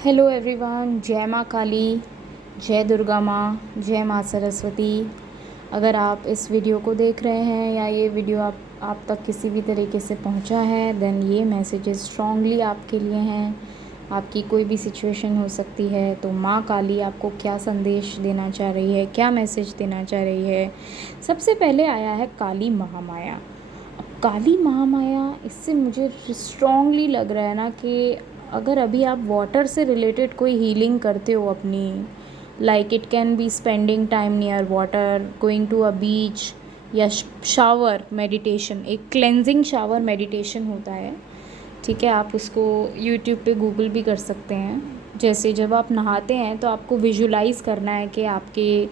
Hello everyone, जय माँ काली, जय दुर्गा माँ, जय माँ सरस्वती। अगर आप इस वीडियो को देख रहे हैं या ये वीडियो आप तक किसी भी तरीके से पहुंचा है, देन ये मैसेजेस स्ट्रांगली आपके लिए हैं। आपकी कोई भी सिचुएशन हो सकती है, तो माँ काली आपको क्या संदेश देना चाह रही है, क्या मैसेज देना चाह रही है। सबसे पहले आया है काली महामाया। अब काली महामाया, इससे मुझे स्ट्रांगली लग रहा है ना कि अगर अभी आप वाटर से रिलेटेड कोई हीलिंग करते हो अपनी, like it can be spending time near water, going to a beach, या शावर मेडिटेशन, एक क्लेंजिंग शावर मेडिटेशन होता है। ठीक है, आप उसको यूट्यूब पे गूगल भी कर सकते हैं। जैसे जब आप नहाते हैं तो आपको विजुलाइज़ करना है कि आपके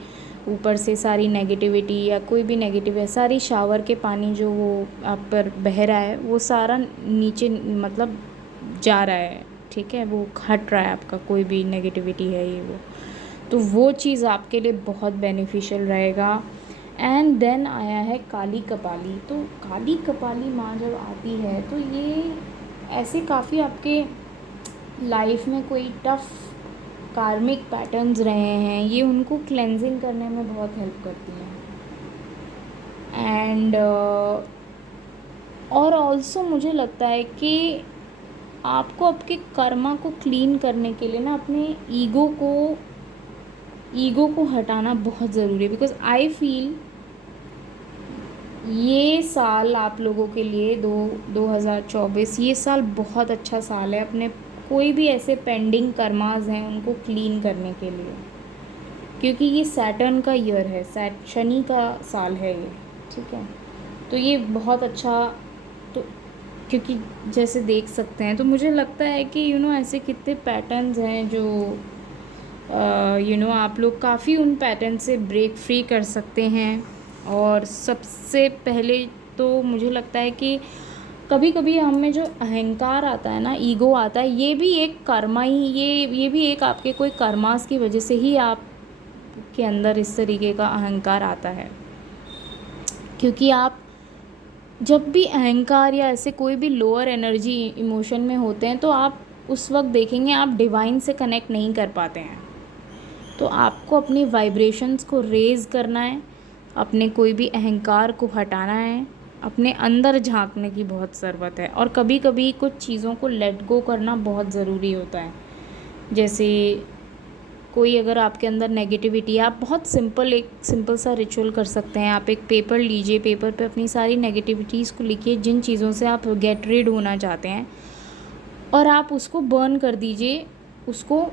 ऊपर से सारी नेगेटिविटी या कोई भी नेगेटिव है, सारी शावर के पानी जो वो आप पर बह रहा है, वो सारा नीचे मतलब जा रहा है। ठीक है, वो हट रहा है, आपका कोई भी नेगेटिविटी है ये वो, तो वो चीज़ आपके लिए बहुत बेनिफिशियल रहेगा। एंड देन आया है काली कपाली। तो काली कपाली माँ जब आती है तो ये ऐसे काफ़ी आपके लाइफ में कोई टफ कार्मिक पैटर्न्स रहे हैं, ये उनको क्लेंजिंग करने में बहुत हेल्प करती हैं। एंड और ऑल्सो मुझे लगता है कि आपको आपके कर्मा को क्लीन करने के लिए ना अपने ईगो को हटाना बहुत ज़रूरी है। बिकॉज आई फील ये साल आप लोगों के लिए 2024 ये साल बहुत अच्छा साल है अपने कोई भी ऐसे पेंडिंग कर्मास हैं उनको क्लीन करने के लिए, क्योंकि ये सैटर्न का ईयर है, शनि का साल है ये। ठीक है, तो ये बहुत अच्छा, तो क्योंकि जैसे देख सकते हैं तो मुझे लगता है कि ऐसे कितने पैटर्न्स हैं जो आप लोग काफ़ी उन पैटर्न से ब्रेक फ्री कर सकते हैं। और सबसे पहले तो मुझे लगता है कि कभी कभी हम में जो अहंकार आता है ना, ईगो आता है, ये भी एक कर्मा ही, ये भी एक आपके कोई कर्मास की वजह से ही आप के अंदर इस तरीके का अहंकार आता है। क्योंकि आप जब भी अहंकार या ऐसे कोई भी लोअर एनर्जी इमोशन में होते हैं तो आप उस वक्त देखेंगे आप डिवाइन से कनेक्ट नहीं कर पाते हैं। तो आपको अपनी वाइब्रेशंस को रेज़ करना है, अपने कोई भी अहंकार को हटाना है, अपने अंदर झांकने की बहुत ज़रूरत है। और कभी कभी कुछ चीज़ों को लेट गो करना बहुत ज़रूरी होता है। जैसे कोई अगर आपके अंदर नेगेटिविटी है, आप बहुत एक सिंपल सा रिचुअल कर सकते हैं। आप एक पेपर लीजिए, पेपर पे अपनी सारी नेगेटिविटीज़ को लिखिए, जिन चीज़ों से आप गेट रिड होना चाहते हैं, और आप उसको बर्न कर दीजिए। उसको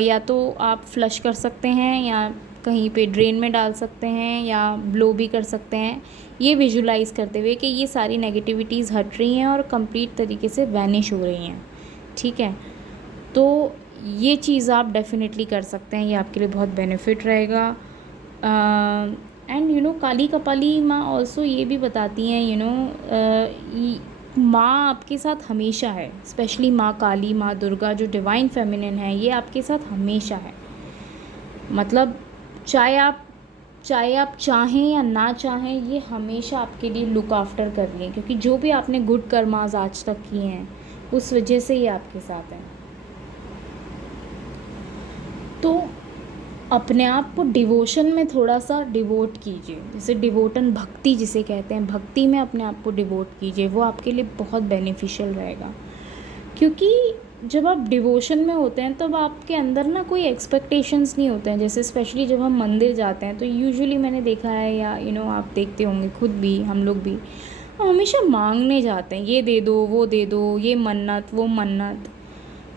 या तो आप फ्लश कर सकते हैं या कहीं पे ड्रेन में डाल सकते हैं या ब्लो भी कर सकते हैं, ये विजुलाइज़ करते हुए कि ये सारी नेगेटिविटीज़ हट रही हैं और कंप्लीट तरीके से वैनिश हो रही हैं। ठीक है, तो ये चीज़ आप डेफिनेटली कर सकते हैं, ये आपके लिए बहुत बेनिफिट रहेगा। एंड काली कपाली माँ ऑल्सो ये भी बताती हैं, माँ आपके साथ हमेशा है। स्पेशली माँ काली, माँ दुर्गा जो डिवाइन फेमिनिन है, ये आपके साथ हमेशा है। मतलब चाहे आप चाहें या ना चाहें, ये हमेशा आपके लिए लुक आफ्टर कर रही है, क्योंकि जो भी आपने गुड कर्मास आज तक किए हैं उस वजह से ये आपके साथ है। तो अपने आप को डिवोशन में थोड़ा सा डिवोट कीजिए, जैसे डिवोटन भक्ति जिसे कहते हैं, भक्ति में अपने आप को डिवोट कीजिए, वो आपके लिए बहुत बेनिफिशियल रहेगा। क्योंकि जब आप डिवोशन में होते हैं तब आपके अंदर ना कोई एक्सपेक्टेशंस नहीं होते हैं। जैसे स्पेशली जब हम मंदिर जाते हैं तो यूजुअली मैंने देखा है, या आप देखते होंगे खुद भी, हम लोग भी हम हमेशा मांगने जाते हैं, ये दे दो, वो दे दो, ये मन्नत, वो मन्नत।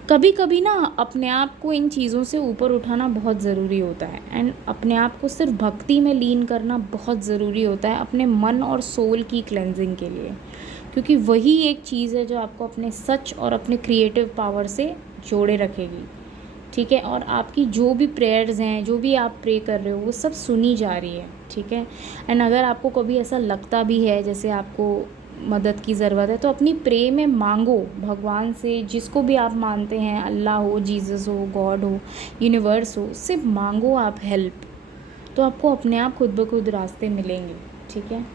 कभी कभी ना अपने आप को इन चीज़ों से ऊपर उठाना बहुत ज़रूरी होता है, एंड अपने आप को सिर्फ भक्ति में लीन करना बहुत ज़रूरी होता है अपने मन और सोल की क्लेंजिंग के लिए। क्योंकि वही एक चीज़ है जो आपको अपने सच और अपने क्रिएटिव पावर से जोड़े रखेगी। ठीक है, और आपकी जो भी प्रेयर्स हैं, जो भी आप प्रे कर रहे हो, वो सब सुनी जा रही है। ठीक है, एंड अगर आपको कभी ऐसा लगता भी है जैसे आपको मदद की ज़रूरत है, तो अपनी प्रे में मांगो भगवान से, जिसको भी आप मानते हैं, अल्लाह हो, जीसस हो, गॉड हो, यूनिवर्स हो, सिर्फ मांगो आप हेल्प, तो आपको अपने आप खुद ब खुद रास्ते मिलेंगे। ठीक है,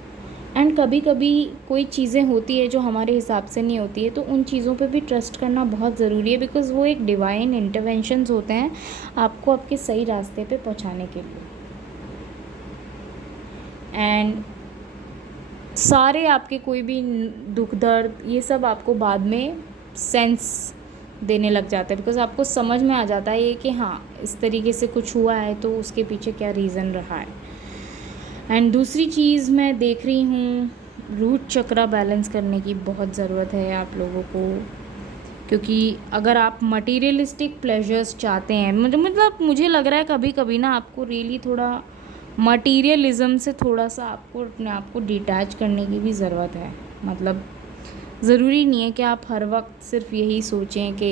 एंड कभी कभी कोई चीज़ें होती है जो हमारे हिसाब से नहीं होती है, तो उन चीज़ों पे भी ट्रस्ट करना बहुत ज़रूरी है, बिकॉज़ वो एक डिवाइन इंटरवेंशंस होते हैं आपको आपके सही रास्ते पे पहुंचाने के लिए। एंड सारे आपके कोई भी दुख दर्द ये सब आपको बाद में सेंस देने लग जाता है, बिकॉज़ आपको समझ में आ जाता है ये कि हाँ इस तरीके से कुछ हुआ है तो उसके पीछे क्या रीज़न रहा है। एंड दूसरी चीज़ मैं देख रही हूँ, रूट चक्रा बैलेंस करने की बहुत ज़रूरत है आप लोगों को, क्योंकि अगर आप मटेरियलिस्टिक प्लेजर्स चाहते हैं, मतलब मुझे लग रहा है कभी कभी ना आपको रियली थोड़ा मटीरियलिज़म से थोड़ा सा आपको अपने आप को डिटैच करने की भी ज़रूरत है। मतलब ज़रूरी नहीं है कि आप हर वक्त सिर्फ यही सोचें कि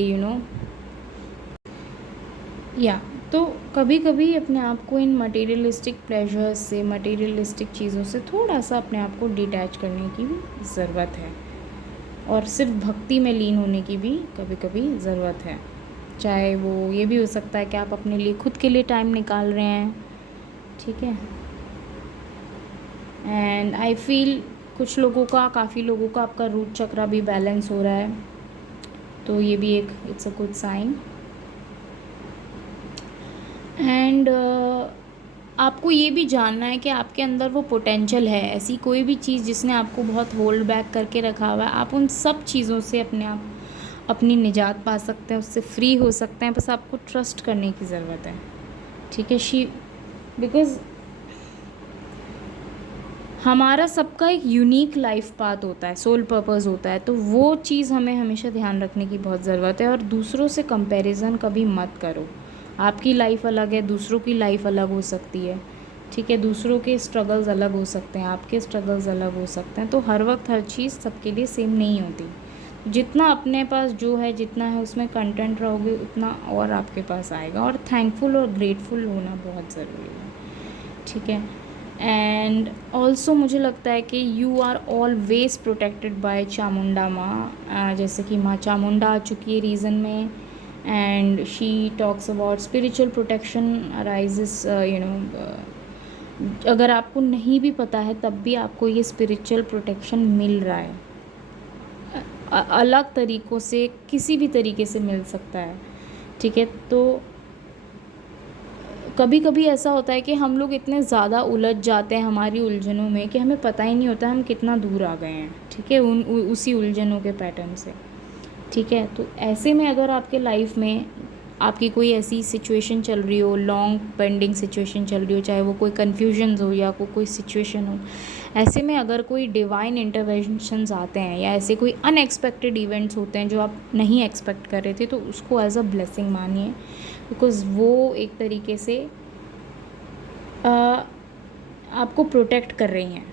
या तो कभी कभी अपने आप को इन मटेरियलिस्टिक प्लेजर्स से, मटेरियलिस्टिक चीज़ों से थोड़ा सा अपने आप को डिटैच करने की भी ज़रूरत है, और सिर्फ भक्ति में लीन होने की भी कभी कभी ज़रूरत है। चाहे वो ये भी हो सकता है कि आप अपने लिए खुद के लिए टाइम निकाल रहे हैं, ठीक है। एंड आई फील कुछ लोगों का, काफ़ी लोगों का आपका रूट चक्रा भी बैलेंस हो रहा है, तो ये भी एक it's a good sign. And आपको ये भी जानना है कि आपके अंदर वो पोटेंशियल है, ऐसी कोई भी चीज़ जिसने आपको बहुत होल्ड बैक करके रखा हुआ है, आप उन सब चीज़ों से अपने आप अपनी निजात पा सकते हैं, उससे फ्री हो सकते हैं। बस आपको ट्रस्ट करने की ज़रूरत है, ठीक है। बिकॉज़ हमारा सबका एक यूनिक लाइफ पाथ होता है, सोल पर्पस होता है, तो वो चीज़ हमें हमेशा ध्यान रखने की बहुत ज़रूरत है। और दूसरों से कंपैरिजन कभी मत करो। आपकी लाइफ अलग है, दूसरों की लाइफ अलग हो सकती है, ठीक है। दूसरों के स्ट्रगल्स अलग हो सकते हैं, आपके स्ट्रगल्स अलग हो सकते हैं, तो हर वक्त हर चीज़ सबके लिए सेम नहीं होती। जितना अपने पास जो है, जितना है उसमें कंटेंट रहोगे, उतना और आपके पास आएगा। और थैंकफुल और ग्रेटफुल होना बहुत ज़रूरी है, ठीक है। एंड ऑल्सो मुझे लगता है कि you are always protected by Chamunda माँ, जैसे कि माँ चामुंडा आ चुकी है रीज़न में, and she talks about spiritual protection arises, अगर आपको नहीं भी पता है तब भी आपको ये स्पिरिचुअल प्रोटेक्शन मिल रहा है, अलग तरीक़ों से, किसी भी तरीके से मिल सकता है, ठीक है। तो कभी कभी ऐसा होता है कि हम लोग इतने ज़्यादा उलझ जाते हैं हमारी उलझनों में कि हमें पता ही नहीं होता हम कितना दूर आ गए हैं, ठीक है, उसी उलझनों के पैटर्न से, ठीक है। तो ऐसे में अगर आपके लाइफ में आपकी कोई ऐसी सिचुएशन चल रही हो, लॉन्ग पेंडिंग सिचुएशन चल रही हो, चाहे वो कोई कन्फ्यूजन्स हो या कोई सिचुएशन हो, ऐसे में अगर कोई डिवाइन इंटरवेंशंस आते हैं या ऐसे कोई अनएक्सपेक्टेड इवेंट्स होते हैं जो आप नहीं एक्सपेक्ट कर रहे थे, तो उसको एज अ ब्लेसिंग मानिए, बिकॉज़ वो एक तरीके से आपको प्रोटेक्ट कर रही हैं।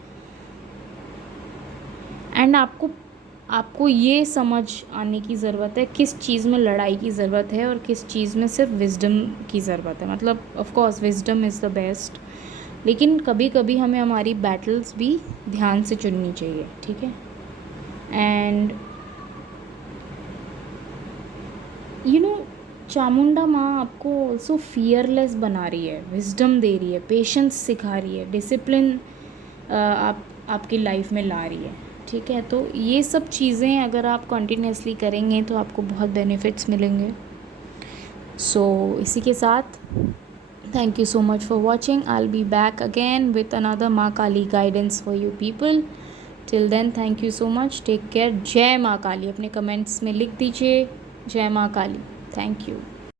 एंड आपको ये समझ आने की ज़रूरत है किस चीज़ में लड़ाई की ज़रूरत है और किस चीज़ में सिर्फ विजडम की ज़रूरत है। मतलब of course wisdom is the best, लेकिन कभी कभी हमें हमारी बैटल्स भी ध्यान से चुननी चाहिए, ठीक है। एंड चामुंडा माँ आपको ऑल्सो फियरलेस बना रही है, विजडम दे रही है, पेशेंस सिखा रही है, डिसिप्लिन आपकी लाइफ में ला रही है, ठीक है। तो ये सब चीज़ें अगर आप कंटिन्यूसली करेंगे तो आपको बहुत बेनिफिट्स मिलेंगे। सो इसी के साथ thank you so much for watching. I will be back again with another Maa Kali guidance for you people. Till then thank you so much, take care. जय माँ काली अपने कमेंट्स में लिख दीजिए, जय माँ काली। Thank you.